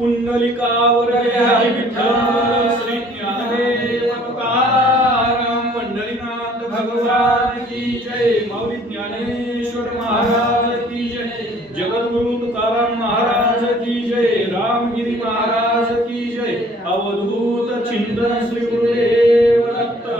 पुंडलिकावरदे हरी विठ्ठल श्री ज्ञानदेव तुकाराम पंढरीनाथ भगवान की जय। माऊली ज्ञानेश्वर महाराज की जय। जगद्गुरु तुकाराम महाराज की जय। रामगिरी महाराज की जय। अवधूत चिंतन श्री गुरुदेव दत्त।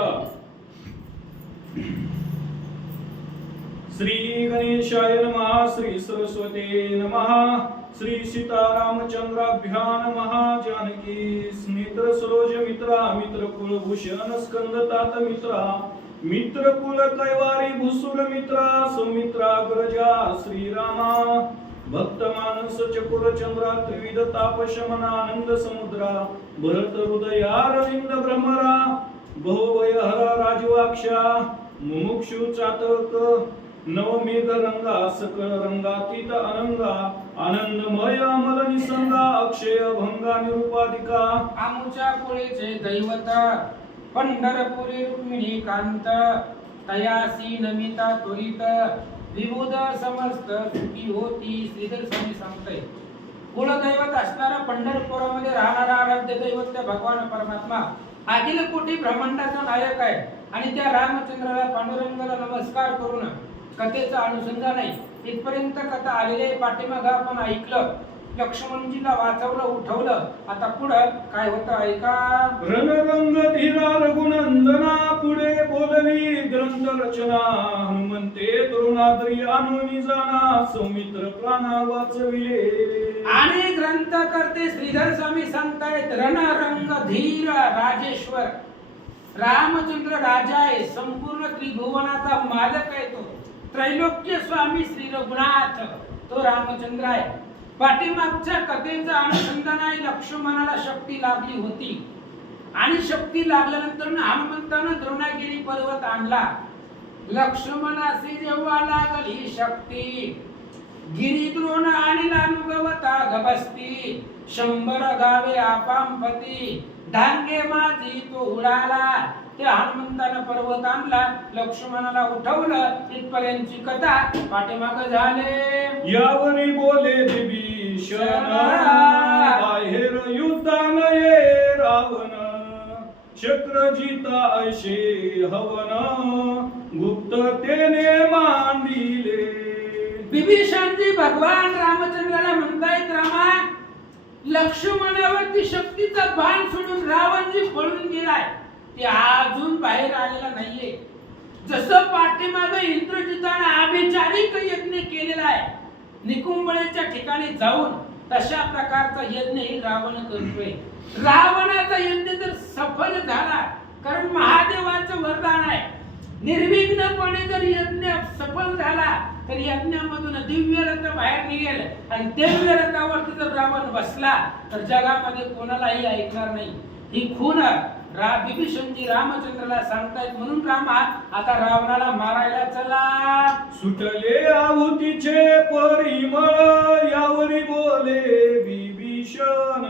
श्री गणेशाय नमः। श्री सरस्वती नमः। श्री सीतारामचंद्राभ्यां नमः। जानकी स्मित्र सरोज मित्रा मित्र कुलभूषण स्कंदतात मित्रा मित्र कुल कैवारी भूसुर मित्रा सौमित्रा गरजा श्रीरामा भक्त मानस चकुर चंद्रा त्रिविध तापशमना आनंद समुद्रा भरत हृदयारविंद भ्रमरा बहुवय हरा राजवाक्षा मुमुक्षु चातक नवमेघ रंगा सकळ रंगातीत अनंगा आनंदमय अमल निसंगा अक्षय भंगा निरुपाधिका आमुच्या कुळेचे दैवत पंढरपुरी रुक्मिणी कांत तयासी नमिता त्वरित विबुध समस्त सुखी होती श्रीधर स्वामी सांगतोय। कुलदैवत असणारा पंढरपुरामध्ये राहणारा आराध्य दैवत त्या भगवान परमात्मा अखिल कोटी ब्रह्मांडाचा नायक आहे आणि त्या रामचंद्राला पांडुरंगाला नमस्कार करून कथेचा अनुसंधान आहे। इथपर्यंत कथा आलेले पाठीमाग आपण ऐकलं, लक्ष्मणजीला वाचवलं उठवलं। आता पुढे काय होतं ऐका। रणरंग धीरा रघुनंदना पुढे बोलवी ग्रंथ रचना हनुमंते द्रोणाद्री आणून जाना सौमित्र प्राणा वाचविले। आणि ग्रंथ करते श्रीधर स्वामी सांगतायत रणरंग धीर राजेश्वर रामचंद्र राजा आहे, संपूर्ण त्रिभुवनाचा मालक आहे तो त्रैलोक्य स्वामी श्री रघुनाथ तो रामचंद्र आहे। पाठीमागच्या कथेचा अनुसंधान आहे। लक्ष्मणाला शक्ती लागली होती आणि शक्ती लागल्यानंतर हनुमंतानं द्रोणागिरी पर्वत आणला। लक्ष्मणाशी जेव्हा लागली शक्ती गिरी द्रोण आणि लानुगवता गबस्ती 100 गावे आपांपती धांगे माझी तो उडाला। त्या हनुमंतानं पर्वत आणला, लक्ष्मणाला उठवलं। इथपर्यंतची कथा पाठीमाग झाले। यावरी बोले विभीषण बाहेर युद्धान ये रावण चक्र जिता ऐशे हवन गुप्ततेने मांडिले। विभीषणजी भगवान रामचंद्राला म्हणतायत रामा लक्ष्मणावरती शक्तीचा बाण सोडून रावणजी पळून गेलाय, ते अजून बाहेर आलेला नाहीये। जसं पाठीमागे इंद्रजिताने अभिचारिक यज्ञ केलेला आहे निकुंभळेच्या ठिकाणी जाऊन, तशा प्रकारचा यज्ञ ही रावण करतोय। रावणाचा यज्ञ जर सफल झाला, कारण महादेवाचं वरदान आहे, निर्विघ्नपणे जर यज्ञ सफल झाला तर यज्ञामधून दिव्य रथ बाहेर निघेल आणि दिव्य रथावरती जर रावण बसला तर जगामध्ये कोणालाही ऐकणार नाही। ही खून विभीषणजी रामचंद्राला सांगतायत, म्हणून रामा आता रावणाला मारायला चला। सुटले आहुतीचे परिमळ यावरी बोले विभीषण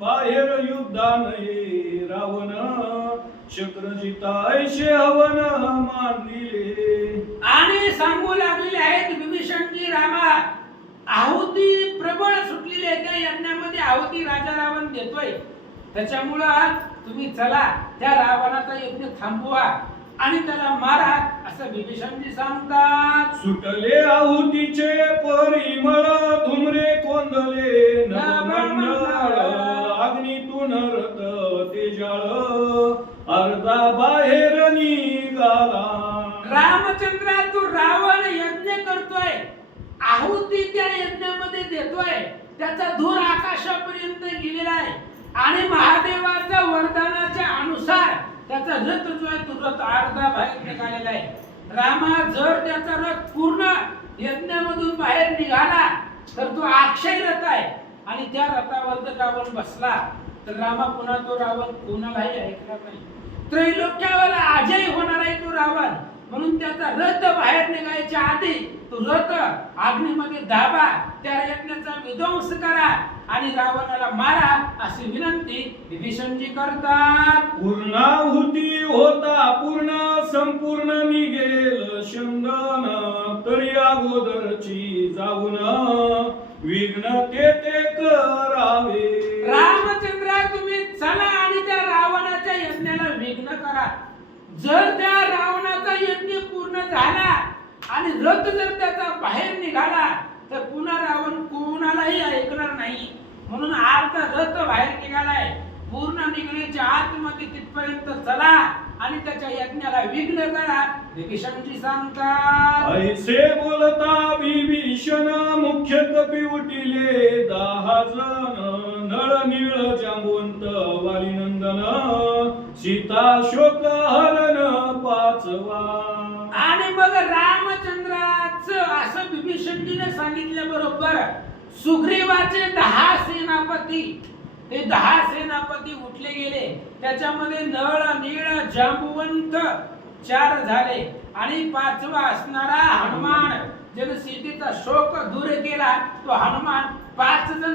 बाहेर युद्धान ये रावण चक्र जितायचे हवन मांडिले। आणि सांगू लागलेले आहेत विभीषणजी रामा आहुती प्रबळ सुटलेली आहे, त्या यज्ञामध्ये आहुती राजा रावण देतोय, त्याच्यामुळं तुम्ही चला त्या रावणाचा यज्ञ थांबवा आणि त्याला मारा असं विभीषणजी सांगतात। सुटले आहुतीचे परिमळ धुमरे कोंदले नभमंडळ अग्नीतून रथ तेजाळ अर्धा बाहेर निघाला। रामचंद्रा तू रावण यज्ञ करतोय, आहुती त्या यज्ञामध्ये देतोय, त्याचा धूर आकाशापर्यंत गेलेला आहे आणि महादेवाच्या वरदानाच्या अनुसार त्याचा रथ जो आहे तो रथ अर्धा बाहेर निघालेला आहे। रामा जर त्याचा रथ पूर्ण यज्ञामधून बाहेर निघाला तर तो अक्षय रथ आहे आणि त्या रथावर जर रावण बसला तर रामा पुन्हा तो रावण कोणालाही ऐकणार नाही, त्रैलोक्यावर अजय होणार आहे तो रावण। म्हणून त्याचा रथ बाहेर निघायच्या आधी तो रथ अग्नीमध्ये दाबा, त्या यज्ञाचा विध्वंस करा आणि रावणाला मारा अशी विनंती विभीषणजी करतात। पूर्णाहुती होता पूर्ण संपूर्ण निघेल शंदन तरी अगोदरची जाऊन विघ्न ते करावे। जर त्या रावणाचा यज्ञ पूर्ण झाला आणि रथ जर त्याचा बाहेर निघाला तर पुन्हा रावण कोणालाही ऐकणार नाही. म्हणून अर्धा रथ बाहेर निघालाय, पूर्ण निघण्याच्या आतमध्ये तिथपर्यंत चला आणि त्याच्या यज्ञाला विघ्न करा. विभीषणजी सांगतात, ऐसे बोलता विभीषण मुख्य कपी उठिले 10 जण. नळ नीळ जांबवंत वालीनंदन सीता शोक हरण 5वा. आणि मग रामचंद्राचं असं विभीषणजीने सांगितल्याबरोबर सुग्रीवाचे 10 सेनापती, ते 10 सेनापती उठले गेले. त्याच्यामध्ये नळ नीळ जांबवंत 4 झाले आणि 5वा असणारा हनुमान, ज्याने सीतेचा शोक दूर केला, तो हनुमान. 5 जण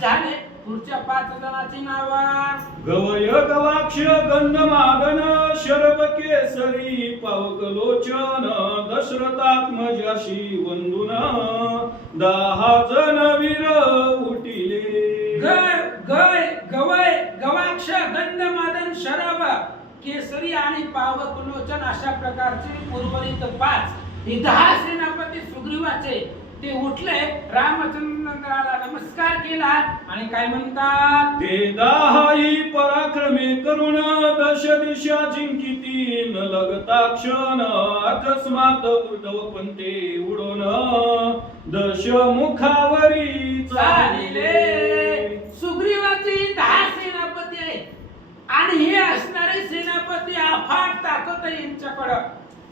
झाले. पुढच्या 5 जणांची नाव: गवय गवाक्ष गंधमादन शरभ केसरी पावक लोचन दशरथात्मजाशी वंदुन 10 जण वीर उठिले. गवय गवाक्ष गंधमादन शरभ केसरी आणि पावक लोचन अशा प्रकारचे उर्वरित 5 हे 10 सेनापती सुग्रीवाचे ते उठले. रामचंद्राला नमस्कार केला आणि काय म्हणतात, ते 10 पराक्रमे करुण दश दिशा जिंकिती न लगता क्षण अकस्मात उद्धव पंते उडून दश मुखावरी चालिले. सुग्रीवाचे 10 सेनापती आहेत आणि हे असणारे सेनापती अफाट ताकद आहे यांच्याकडे.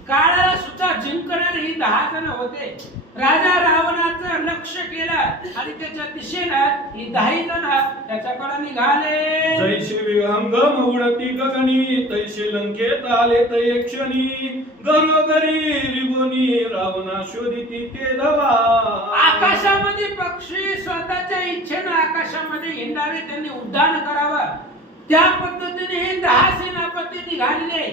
काळाला सुद्धा जिंकणारे ही 10 जण होते. राजा रावणाचं लक्ष केलं आणि त्याच्या दिशेनं ही 10 जण त्याच्याकडे निघाले. जैसे विहंगम उडती गगनी तैसे लंकेत आले तै क्षणी घरोघरी रिबुनी रावणा शोधिती ते धवा. आकाशामध्ये पक्षी स्वतःच्या इच्छेनं आकाशामध्ये हिंडावे, त्यांनी उड्डाण करावं. त्या पद्धतीने हे 10 सेनापती निघालेले.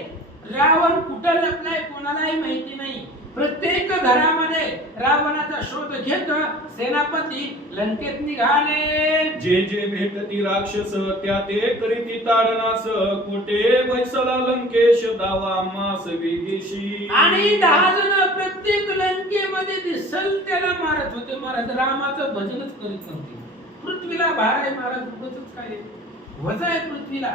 रावण कुठं लपलाय कोणालाही माहिती नाही. प्रत्येक घरामध्ये रावणाचा शोध घेत सेनापती लंकेत निघाले. जे जे भेटती राक्षस त्या ते करीती ताडनास कुठे बैसला लंकेश दावा मास वेगेशी. आणि 10 जण प्रत्येक लंकेमध्ये दिसल त्याला मारत होते. महाराज रामाचं भजनच करीत नव्हते. पृथ्वीला भार आहे महाराज, उगाचच काय वज आहे पृथ्वीला.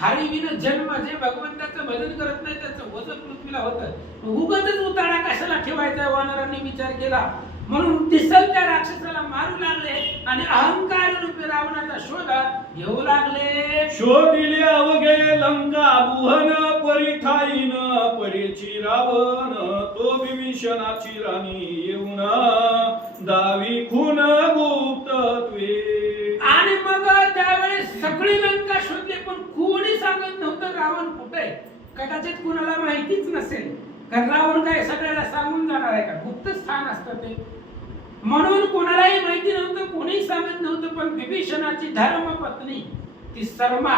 हरिविन जन्म, जे भगवंताचं भजन करत नाही त्याचं वजन पृथ्वीला होतं. उगाचच उताळा कशाला ठेवायचा वानरांनी विचार केला. म्हणून दिसल त्या राक्षसाला मारू लागले आणि अहंकार रूपी रावणाचा शोध घेऊ लागले. शोधिले अवघे लंका बुहन परिठाईन पडेची रावण तो विभीषणाची राणी येऊन दावी खून गुप्तत्वे. आणि मग त्यावेळेस सगळी लंका शोधली पण कोणी सांगत नव्हतं रावण कुठे. कदाचित कुणाला माहितीच नसेल, कारण रावण काय सगळ्याला सांगून जाणार आहे का? गुप्त स्थान असतं ते. म्हणून कोणालाही माहिती नव्हतं, कोणी सांगत नव्हतं. पण विभीषणाची धर्मपत्नी ती शर्मा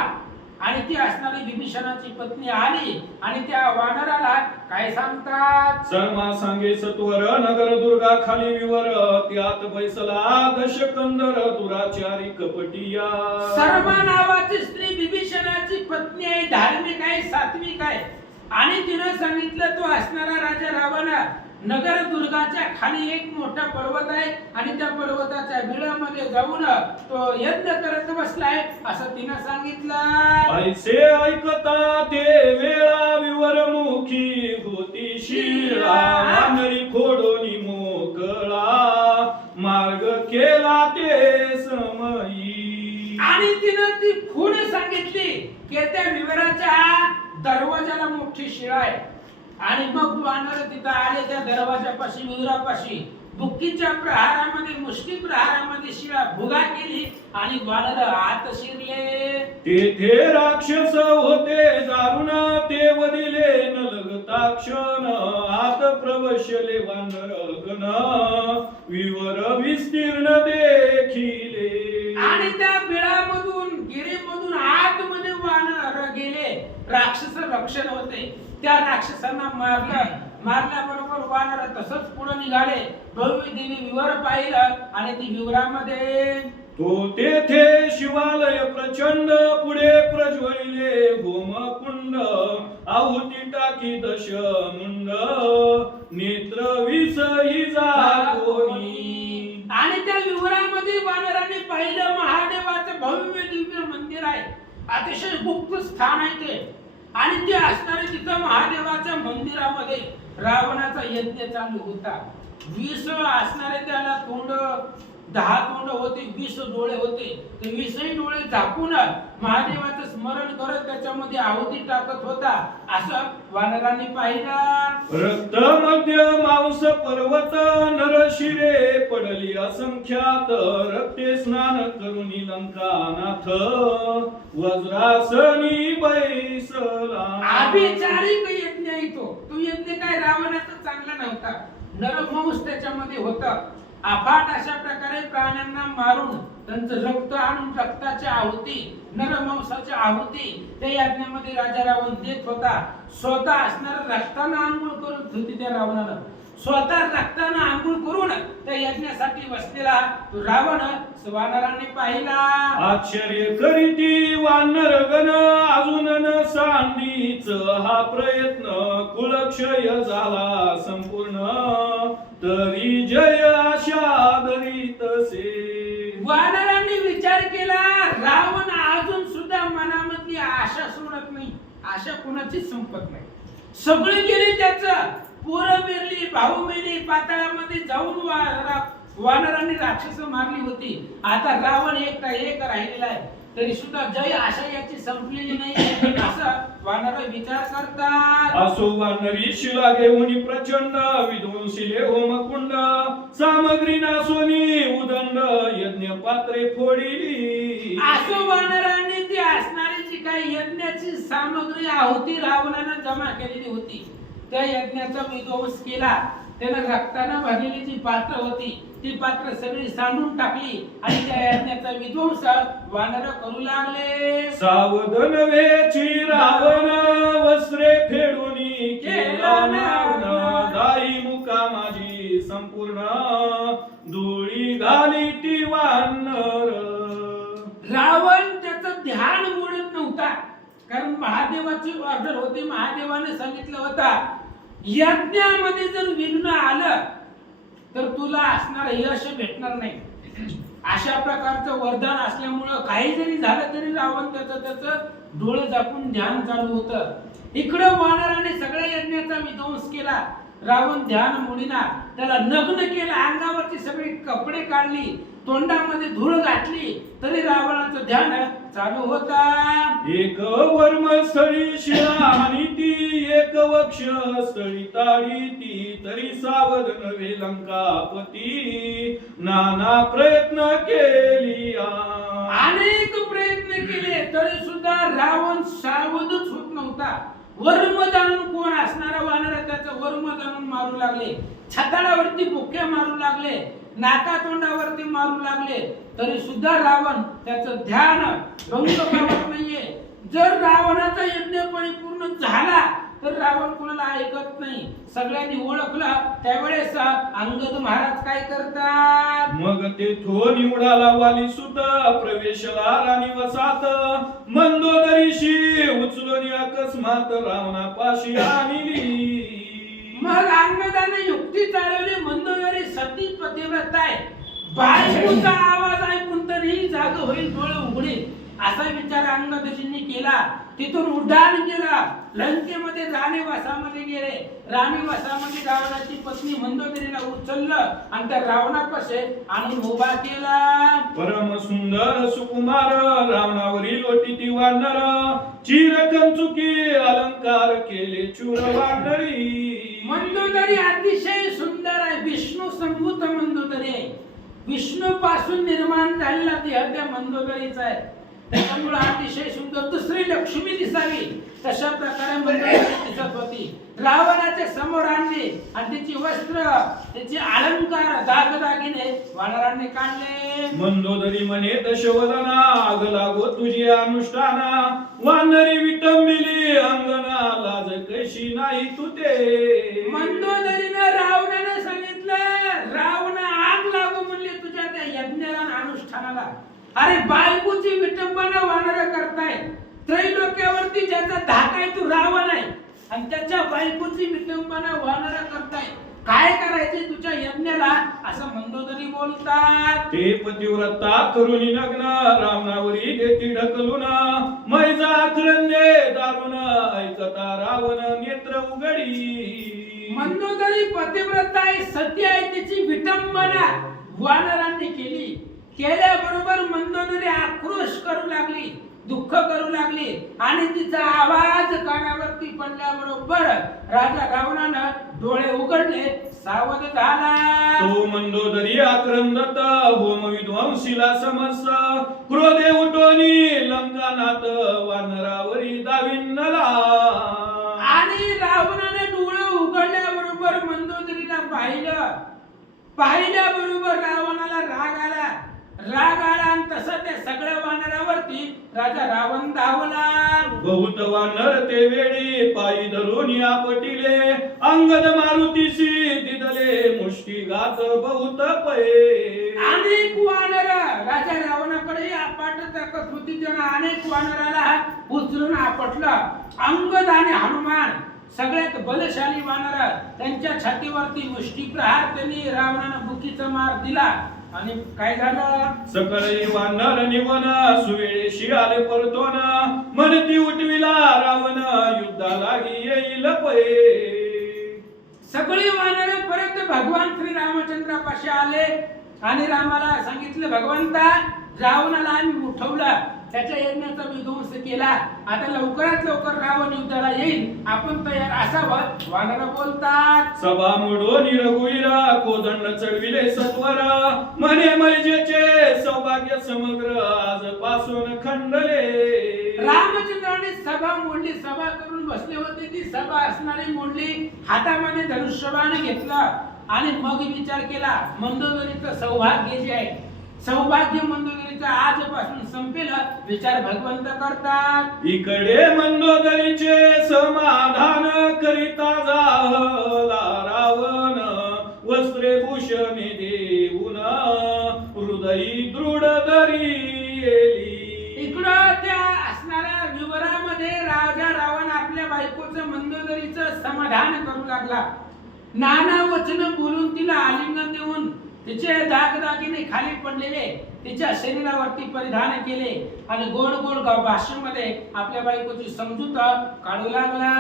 आणि ती असणारी विभीषणाची पत्नी आली आणि त्या वानराला काय सांगतात, शर्मा सांगे सत्वर नगर दुर्गा खाली विवर त्यात बैसला दशकंदर दुराचारी कपटिया. शर्मा नावाची स्त्री विभीषणाची पत्नी आहे, धार्मिक आहे, सात्विक आहे. आणि तिनं सांगितलं तो असणारा राजा रावण नगर दुर्गाच्या खाली एक मोठा पर्वत आहे आणि त्या पर्वताच्या बिळामध्ये जाऊन तो यज्ञ करत बसलाय असं तिनं सांगितलं. ऐसे ऐकता ते वेळा विवर मुखी होती शिळा वानरी खोडोनी मोकळा मार्ग केला ते समयी. आणि तिनं ती खूण सांगितली की त्या विवराच्या दरवाजाला मोठी शिळा आहे. आणि मग वानर तिथं आले त्या दरवाजापाशी विवरापाशी. बुक्कीच्या प्रहारामध्ये मुष्टी प्रहारामध्ये शिळा भुगा केली आणि वानर आत शिरले. तेथे राक्षस होते दारुण ते वदिले न लगता क्षण आत प्रवशले वानर गण विवर विस्तीर्ण देखिले. आणि त्या बिळामधून गिरीमधून आतमध्ये वानर गेले. राक्षस रक्षण होते. त्या राक्षसांना मारल्याबरोबर वानर तसंच पुढे निघाले. भव्य देवी विवर पाहिलं आणि ती विवरामध्ये तो तेथे शिवालय प्रचंड पुढे प्रज्वलिले होमकुंड आहुती टाकी दश मुंड नेत्र विसही जागोनी. आणि त्या विवरामध्ये वानराने पाहिलं महादेवाचं भव्य दिव्य मंदिर आहे, अतिशय गुप्त स्थान आहे ते. आणि ते असणारे तिथं महादेवाच्या मंदिरामध्ये रावणाचा यज्ञ चालू होता. 20 असणारे त्याला तोंड, 10 तोंड होते, 20 डोळे होते. ते 20 डोळे झाकून महादेवाचं स्मरण करत त्याच्यामध्ये आहुती टाकत होता. असं वानरांनी पाहिलं. रक्त मध्य मांस पर्वत नरशिरे पडली असंख्यात. रक्ते स्नान करुनी लंकानाथ वज्रासनी बैसला. अभिचारिक यज्ञ येतो. तो यज्ञ काय रावणाचा चांगला नव्हता, नरमांस त्याच्यामध्ये होता. अफाट अशा प्रकारे प्राण्यांना मारून त्यांचं रक्त आणून रक्ताच्या आहुती, नरमांसाच्या आहुती त्या यज्ञामध्ये राजा रावण देत होता. स्वतः असणाऱ्या रक्तानं आंघोळ करत होती त्या रावणानं. स्वतः रक्तानं आंघोळ करून त्या यज्ञासाठी बसलेला तो रावण वानरांनी पाहिला. आश्चर्य करीती वानरगण अजून न सांडीच हा प्रयत्न कुलक्षय झाला संपूर्ण. तरी जय आशा धरीतसे. वानरांनी विचार केला, रावण अजून सुद्धा मनामधली आशा सोडत नाही. आशा कुणाचीच संपत नाही. सगळे गेले, त्याचं पोरं मेली, भाऊ मेली, पाताळामध्ये जाऊन वानरांनी राक्षस मारली होती. आता रावण एक राहिलेला आहे, तरी सुद्धा जय आशा याची संपलेली नाही असं वानर विचार करतात. असो वानरी शिला घेऊन प्रचंड विध्वंसिले होमकुंड. सामग्री नासोनी उदंड यज्ञ पात्रे फोडली. असो वानरांनी ती असणारी जी काही यज्ञाची सामग्री आहुती रावणानं जमा केलेली होती त्या यज्ञाचा विध्वंस केला. त्यानं रक्तानं भरलेली जी पात्र होती ती पात्र सगळी सांडून टाकली आणि त्या यज्ञाचा विध्वंस वानर करू लागले. सावधन वेची रावण वस्त्रे फेडूनी केला नावण. दाई मुका माझी संपूर्ण धुळी घाली ती वानर. रावण त्याचं ध्यान मोडत नव्हता, कारण महादेवाची ऑर्डर होती. महादेवाने सांगितलं होता, यज्ञामध्ये जर विघ्न आलं तर तुला असणार यश भेटणार नाही. अशा प्रकारचं वरदान असल्यामुळं काही जरी झालं तरी रावण त्याचं डोळे झाकून ध्यान चालू होतं. इकडं वानराने सगळ्या यज्ञाचा विध्वंस केला. रावण ध्यान मोडीना, त्याला नग्न केलं, अंगावरची सगळी कपडे काढली, तोंडामध्ये धूळ घातली, तरी रावणाचं ध्यान चालू होता. एक वर्म स्थळी शिळा आणि ती एक वक्ष स्थळी ताडी ती. तरी सावध नव्हे लंकापती नाना प्रयत्न केली. अनेक प्रयत्न केले तरी सुद्धा रावण सावधच होत नव्हता. वर्म जाणून कोण असणारा वानर त्याचं वर्म जाणून मारू लागले, छताडावरती बुक्के मारू लागले, नाका तोंडावरती मारू लागले, तरी सुद्धा रावण त्याचं ध्यान भंग पावत नाहीये. जर रावणाचा यज्ञ परिपूर्ण झाला तर रावण कोणाला ऐकत नाही. सगळ्यांनी ओळखलं त्यावेळेस अंगद महाराज काय करतात, मग तेथून निवडाला वाली सुत प्रवेशला राणी वसात. मंदोदरीशी उचलून अकस्मात रावणापाशी आणली. मग अंगदाने युक्ती चालवली. मंदोदरी सती पतिव्रता आहे, बायकोचा आवाज ऐकून तरीही जाग होईल, डोळे उघडे असा विचार अंगदजींनी केला. तिथून उड्डाण केला, लंकेमध्ये राणीवासामध्ये गेले. राणीवासामध्ये रावणाची पत्नी मंदोदरीला उचललं आणि त्या रावणापाशी आणून उभा केला. परम सुंदर सुकुमार रावणावरील लोटी वानर. चिरकंचुकी अलंकार केले चूर वानरी. मंदोदरी अतिशय सुंदर आहे, विष्णू संभूत मंदोदरी आहे. विष्णू पासून निर्माण झालेला देह त्या मंदोदरीचा आहे, त्यामुळे अतिशय सुंदर. दुसरी लक्ष्मी दिसावी तशा प्रकारे मंदोदरी दिसत होती. रावणाच्या समोर आणली आणि तिची वस्त्र, तिचे अलंकार, दागदागिने वानरांनी काढले. मंदोदरी म्हणे दशवदना आग लागो तुझी अनुष्ठाना. वानरी विटंबिली अंगना लाज कशी नाही तू ते. मंदोदरीनं रावणाला सांगितलं, रावण आग लागो म्हणले तुझ्या त्या यज्ञाला आणि अनुष्ठानाला. अरे बायकोची विटंबना वानर करताय, त्रैलोक्यावरती ज्याचा धाक आहे तो रावण आहे. आणि त्याच्या बायकोची विटंबना वानर करताय. काय करायचे तुझ्या यज्ञाला असं मंदोदरी बोलतात. ते पतिव्रता करुणी नग्न रावणावरी देती ढकलून मैजात रंजे दारुण ऐकता रावण नेत्र उघडी. मंदोदरी पतिव्रता आहे, सत्य आहे, त्याची विटंबना वानरांनी केली. केल्याबरोबर मंदोदरी आक्रोश करू लागली, दुःख करू लागली आणि तिचा आवाज कानावरती पडल्याबरोबर राजा रावणानं डोळे उघडले, सावध झाला. तो मंदोदरी आक्रंदत होम विध्वंसीला समस क्रोधे उठोनी लंकानाथ वानरावरी दाविन्नला. आणि रावणाने डोळे उघडल्याबरोबर मंदोदरीला पाहिल्याबरोबर रावणाला राग आला आणि तसं त्या सगळ्या वानरावरती राजा रावण धावला. बहुत वानर ते वेळी पायी धरून आपटिले अंगद मारुतीशी दिदले मुष्टिघात बहुत पये. अनेक वानर राजा रावणाकडे आपट ताकद होती, त्यांना अनेक वानराला उचलून आपटलं. अंगद आणि हनुमान सगळ्यात बलशाली वानर, त्यांच्या छातीवरती मुष्टी प्रहार त्यांनी रावणानं बुकीचा मार दिला. आणि काय झालं? सकळी वानर निवन सुवेळेशी आले परतोन म्हणती उठविला रावण युद्धाला येईल पये. सगळी वानर परत भगवान श्री रामचंद्रापाशी आले आणि रामाला सांगितलं, भगवंता रावणाला आम्ही उठवलं, त्याच्या यज्ञाचा विध्वंस केला, आता लवकरात लवकर रावण युद्धाला येईल, आपण तयार असावं. वानर बोलतात. सभा मोडून रघुवीरा कोदंड चढविले सत्वर म्हणे मैजेचे सौभाग्य समग्र आजपासून खंडले. रामचंद्राने सभा मोडली, सभा करून बसले होते, ती सभा असणारी मोडली, हातामध्ये धनुष्यबाण घेतलं आणि मग विचार केला, मंदोदरीचं सौभाग्य जे आहे, सौभाग्य मंदोदरीचं आजपासून संपेल, विचार भगवंत करतात. इकडे मंदोदरीचे समाधान करिता झाला रावण वस्त्रे भूषणे देऊन हृदयी दृढ धरिली. इकडं त्या असणाऱ्या विवरामध्ये राजा रावण आपल्या बायकोचं मंदोदरीचं समाधान करू लागला. नाना वचन बोलून तिला आलिंगन देऊन तिचे दागदागिने खाली पडलेले तिच्या शरीरावरती परिधान केले आणि गोड गोड भाषेमध्ये आपल्या बायकोची समजूत काढू लागला.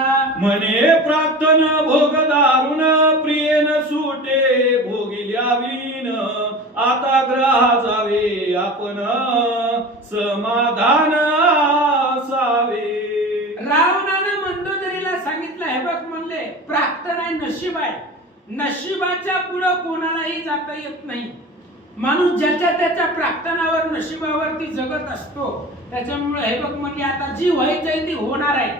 म्हणे प्रार्थन भोग दारुण प्रियन सुटे भोगिल्यावीन आता ग्रहा जावे आपण समाधान असावे. रावणानं मंदोदरीला सांगितलं, हे बघ म्हणले, प्रार्थना आहे, नशीब आहे, नशिबाच्या पुढे कोणालाही जाता येत नाही. माणूस ज्याच्या त्याच्या प्रार्थनावर नशिबावरती जगत असतो. त्याच्यामुळे हे बघ म्हणजे आता जी व्हायची आहे ती होणार आहे,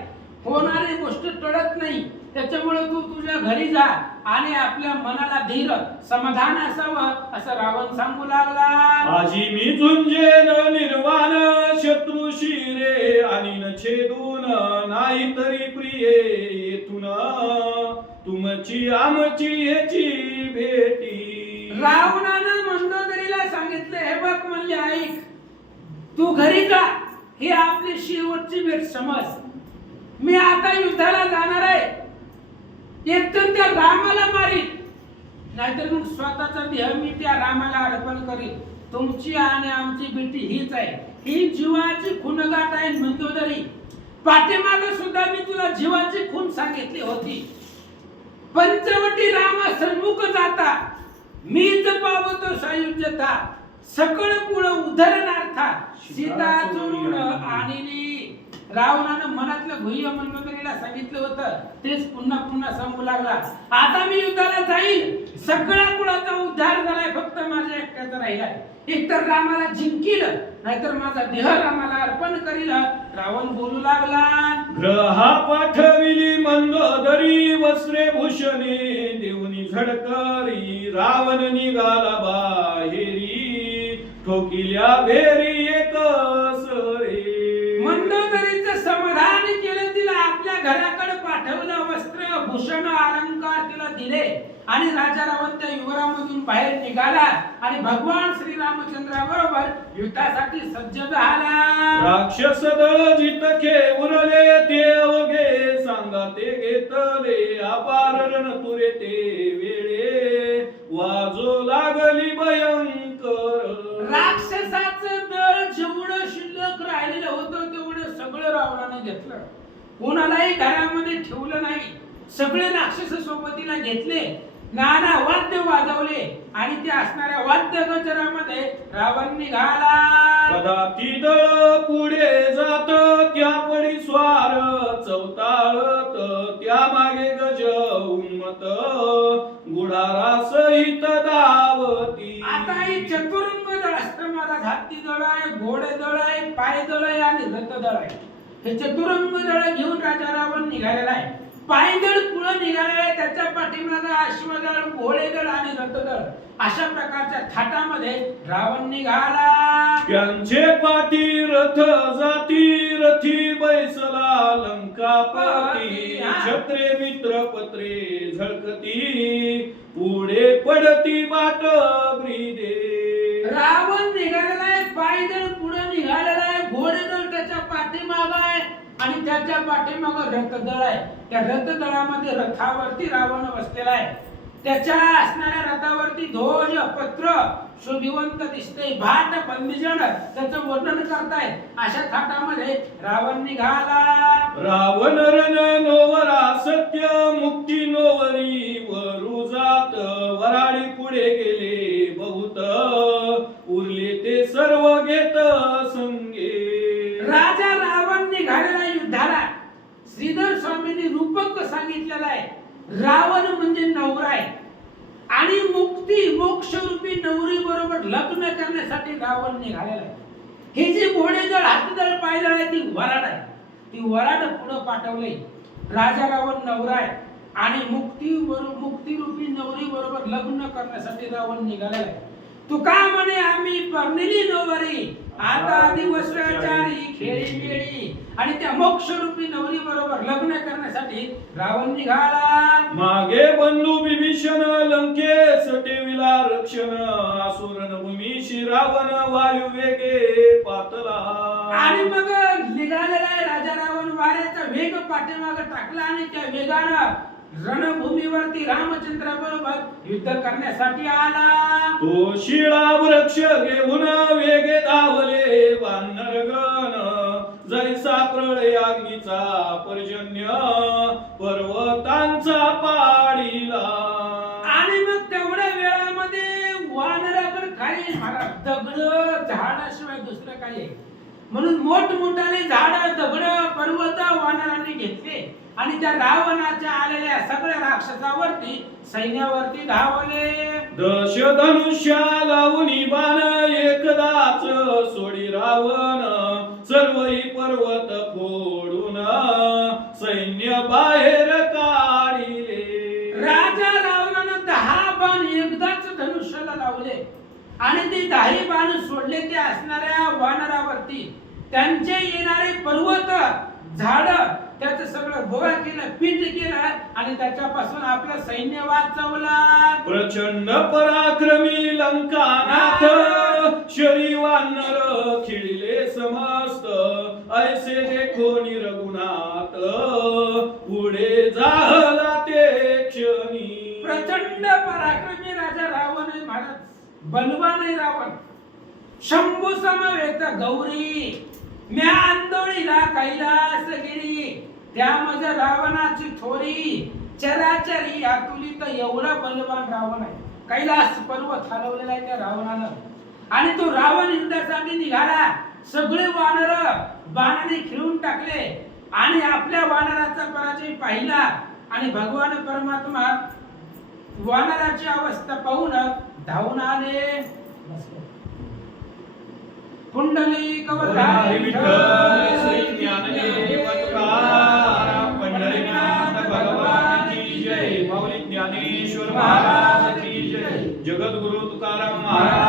होणारी गोष्ट टळत नाही. त्याच्यामुळे तू तुझ्या घरी जा आणि आपल्या मनाला धीर समाधान असावं असं रावण सांगू लागला. आजी मी झुंजेन निर्वाण शत्रुशी रे आणि न छेदून नाही तरी प्रिये येथून तुमची आमची याची भेटी. रावणानं मंदोदरीला सांगितलं, हे बघ म्हणले, ऐक, तू घरी जा, ही आपली शेवटची भेट समज. मी आता युद्धाला जाणार आहे, एकतर त्या रामाला मारीन, नाहीतर मग स्वतःचा देह मी त्या रामाला अर्पण करीन. तुमची आणि आमची भेटी हीच आहे, ही जीवाची खूनगाठ आहे मंदोदरी. पाठीमागे सुद्धा मी तुला जीवाची खून सांगितली होती. पंचवटी रामा सन्मुख जाता मीच पावतो सायुज्यता सकळ कुळ उद्धरणार्था सीता चोरून आणिली. रावणानं मनातलं गुह्य मंदोदरीला सांगितलं होतं तेच पुन्हा पुन्हा सांगू लागला. आता मी युद्धाला जाईल, सगळ्या कुळाचा उद्धार झालाय, फक्त माझ्या एकट्याचा राहिलाय. एकतर रामाला जिंकील, नाहीतर माझा देह रामाला अर्पण करील. रावण बोलू लागला. ग्रहा पाठविली मंदोदरी वस्त्रे भूषणे देऊनी झडकरी रावण निघाला बाहेरी ठोकिल्या बेरी एक सरे. मंदोदरीचं समाधान केलं, तिला आपल्या घराकडे पाठवलं, वस्त्र भूषण अलंकार तिला दिले आणि राजा रावण त्या युवरामधून बाहेर निघाला आणि भगवान श्रीरामचंद्राबरोबर युद्धासाठी सज्ज झाला. राक्षस दळ जितके उरले ते अवघे सांगा ते घेतले अपार रण तुरे ते वेळे वाजो लागली भयंकर. राक्षसाचं दळ जेवढं शिल्लक राहिलेलं होतं तेवढं सगळं रावणाने घेतलं. कोणालाही घरामध्ये ठेवलं नाही. सगळे राक्षस सोबतीला घेतले. नाना वाद्य वाजवले आणि ते असणाऱ्या वाद्य गजरामध्ये रावण निघाला. पदाती दळ पुढे जात त्या पडी स्वार चौताळत त्या मागे गज उन्मत गुढारा सहित धावती. आता ही चतुरंग दळ असतं. मला हत्ती दळ आहे, घोडे दळ आहे, पाय दळ आहे आणि रथ दळ आहे. हे चतुरंग दळ घेऊन राजा रावण निघालेला आहे. पायदळ पुढे निघाले, त्याच्या पाठीमागे अश्वदळ, घोडेदळ आणि रथदळ अशा प्रकारच्या थाटामध्ये रावण निघाला. त्यांचे पाठी रथ जाती रथी बैसला लंकापती. छत्रे मित्र पत्रे झळकती पुढे पडती बाट ब्रीदे. रावण निघालेला आहे, पायदळ पुढे निघालेला आहे, घोडेदळ त्याच्या पाठीमागे आहे आणि त्याच्या पाठीमागे रथदळ आहे. त्या रथदळामध्ये रथावरती रावण बसलेला आहे. त्याच्या असणाऱ्या रथावरती ध्वज पत्र शोभिवंत दिसते. भाट बंदीजण त्याचं वर्णन करताय. अशा थाटामध्ये रावण निघाला. रावण रण नोवरा सत्य मुक्ती नोवरी वरू जात वराडी पुढे गेले बहुत उरले ते सर्व घेत संगे. राजा रावण निघालेला युद्धाला. श्रीधर स्वामींनी रूपक सांगितलेला आहे. रावण म्हणजे नवरा आहे आणि मुक्ती मोक्ष रूपी नवरी बरोबर लग्न करण्यासाठी रावण निघालेला आहे. हे जे घोडेदळ, हातदळ, पायदळ आहे ती वराड आहे. ती वराड पुढे पाठवले. राजा रावण नवरा आहे आणि मुक्ती रूपी नवरी बरोबर लग्न करण्यासाठी रावण निघालेला आहे. तुका म्हणे आम्ही परनेली नवरी आता दिवसाचारी खेळी वेळी. आणि त्या मोक्ष रूपी नवरी बरोबर लग्न करण्यासाठी रावण निघाला. मागे बंधू विभीषण लंकेस ठेविला रक्षण असुरन भूमीशी रावण वायू वेगे पातला. आणि मग निघालेला आहे राजा रावण. वाऱ्याचा वेग पाठीमागे टाकला आणि त्या वेगानं रणभूमीवरती रामचंद्र बरोबर युद्ध करण्यासाठी आला. तो शिळा वृक्ष घेऊन वेगे धावले वानरगण जैसा प्रळय अग्नीचा पर्जन्य पर्वतांचा पाडीला. आणि मग तेवढ्या वेळामध्ये वानराकडे काही दगड झाडाशिवाय दुसरं काही. म्हणून मोठमोठाले झाड दगड पर्वत वानरांनी घेतले आणि त्या रावणाच्या आलेल्या सगळ्या राक्षसावरती सैन्यावरती धावले. दश धनुष्या लावून बाण एकदाच सोडी रावण सर्वही पर्वत फोडून सैन्य बाहेर काढिले. राजा रावणानं 10 बाण एकदाच धनुष्याला लावले आणि ते 10 बाण सोडले ते असणाऱ्या वानरावरती. त्यांचे येणारे पर्वत झाड त्याचं सगळं गोळा केलं, पीठ केलं आणि त्याच्यापासून आपलं सैन्य वाचवलं. प्रचंड पराक्रमी लंकानाथ शरी वानर खिळले समस्त ऐसे देखो रघुनाथ पुढे झाला ते क्षणी. प्रचंड पराक्रमी राजा रावण आहे महाराज. बलवान आहे रावण. शंभू समवेत गौरी म्या आंदोळीला कैलास गिरी. त्यामध्ये रावणाची थोरी चराचरी अतुलित एवढा बलवान रावण आहे. कैलास पर्वत हलवलेला आहे त्या रावणानं. आणि तो रावण युद्धासाठी निघाला. सगळे वानर बाणाने खिळून टाकले आणि आपल्या वानराचा पराजय पाहिला आणि भगवान परमात्मा वानराची अवस्था पाहून धावून आले. पुंडलिक हरी विठ्ठल श्री ज्ञानदेव तुकाराम पंढरीनाथ भगवान की जय. माऊली ज्ञानेश्वर महाराज की जय. जगद्गुरु तुकाराम महाराज